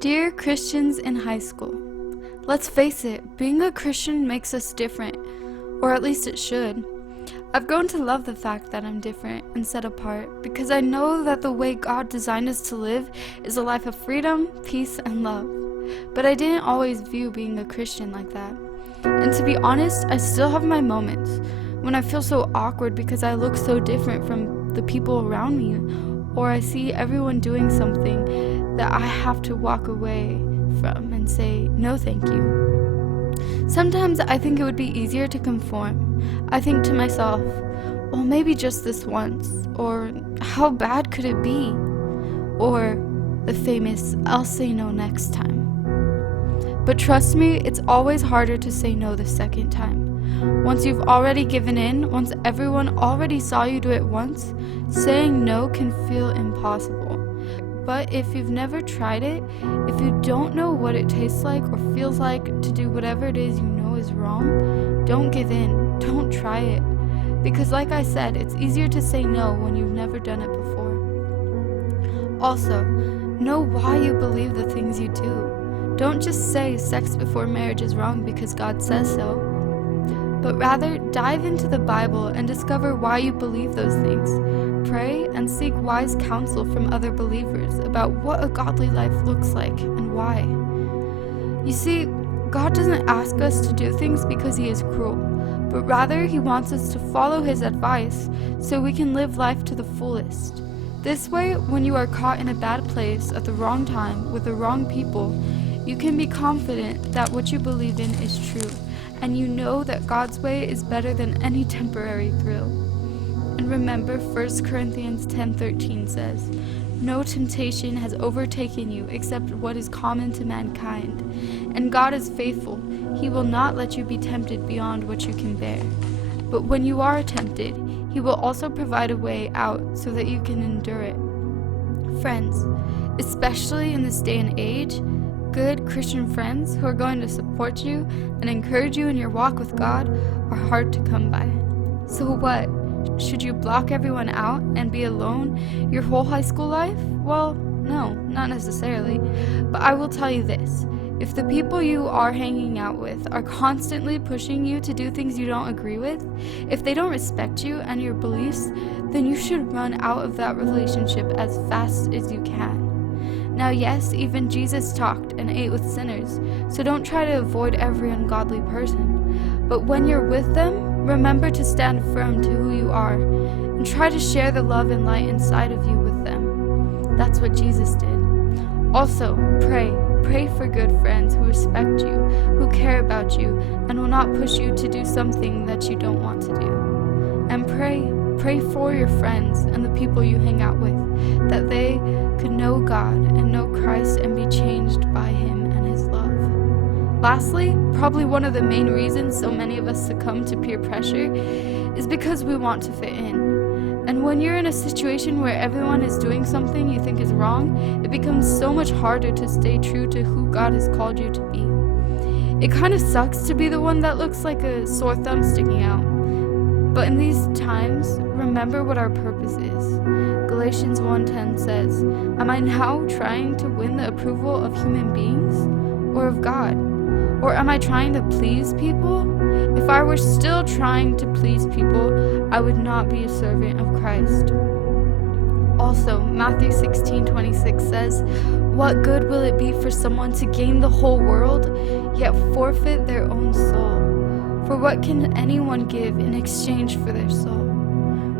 Dear Christians in high school, let's face it, being a Christian makes us different, or at least it should. I've grown to love the fact that I'm different and set apart because I know that the way God designed us to live is a life of freedom, peace, and love. But I didn't always view being a Christian like that. And to be honest, I still have my moments when I feel so awkward because I look so different from the people around me, or I see everyone doing something that I have to walk away from and say, no thank you. Sometimes I think it would be easier to conform. I think to myself, well, maybe just this once, or how bad could it be? Or the famous, I'll say no next time. But trust me, it's always harder to say no the second time. Once you've already given in, once everyone already saw you do it once, saying no can feel impossible. But if you've never tried it, if you don't know what it tastes like or feels like to do whatever it is you know is wrong, don't give in, don't try it. Because like I said, it's easier to say no when you've never done it before. Also, know why you believe the things you do. Don't just say sex before marriage is wrong because God says so, but rather dive into the Bible and discover why you believe those things. Pray and seek wise counsel from other believers about what a godly life looks like and why. You see, God doesn't ask us to do things because He is cruel, but rather He wants us to follow His advice so we can live life to the fullest. This way, when you are caught in a bad place at the wrong time with the wrong people, you can be confident that what you believe in is true, and you know that God's way is better than any temporary thrill. And remember, 1 Corinthians 10:13 says, "No temptation has overtaken you except what is common to mankind, and God is faithful. He will not let you be tempted beyond what you can bear. But when you are tempted, He will also provide a way out so that you can endure it." Friends, especially in this day and age, good Christian friends who are going to support you and encourage you in your walk with God are hard to come by. So what? Should you block everyone out and be alone your whole high school life? Well, no, not necessarily. But I will tell you this. If the people you are hanging out with are constantly pushing you to do things you don't agree with, if they don't respect you and your beliefs, then you should run out of that relationship as fast as you can. Now, yes, even Jesus talked and ate with sinners, so don't try to avoid every ungodly person. But when you're with them, remember to stand firm to who you are, and try to share the love and light inside of you with them. That's what Jesus did. Also, pray for good friends who respect you, who care about you, and will not push you to do something that you don't want to do. And pray for your friends and the people you hang out with, that they could know God and know Christ and be changed by Him and His love. Lastly, probably one of the main reasons so many of us succumb to peer pressure is because we want to fit in. And when you're in a situation where everyone is doing something you think is wrong, it becomes so much harder to stay true to who God has called you to be. It kind of sucks to be the one that looks like a sore thumb sticking out. But in these times, remember what our purpose is. Galatians 1:10 says, "Am I now trying to win the approval of human beings or of God? Or am I trying to please people? If I were still trying to please people, I would not be a servant of Christ." Also, Matthew 16:26 says, "What good will it be for someone to gain the whole world, yet forfeit their own soul? For what can anyone give in exchange for their soul?"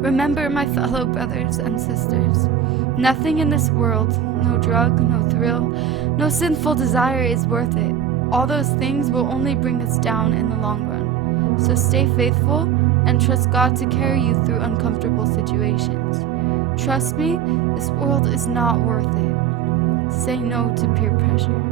Remember, my fellow brothers and sisters, nothing in this world, no drug, no thrill, no sinful desire is worth it. All those things will only bring us down in the long run. So stay faithful and trust God to carry you through uncomfortable situations. Trust me, this world is not worth it. Say no to peer pressure.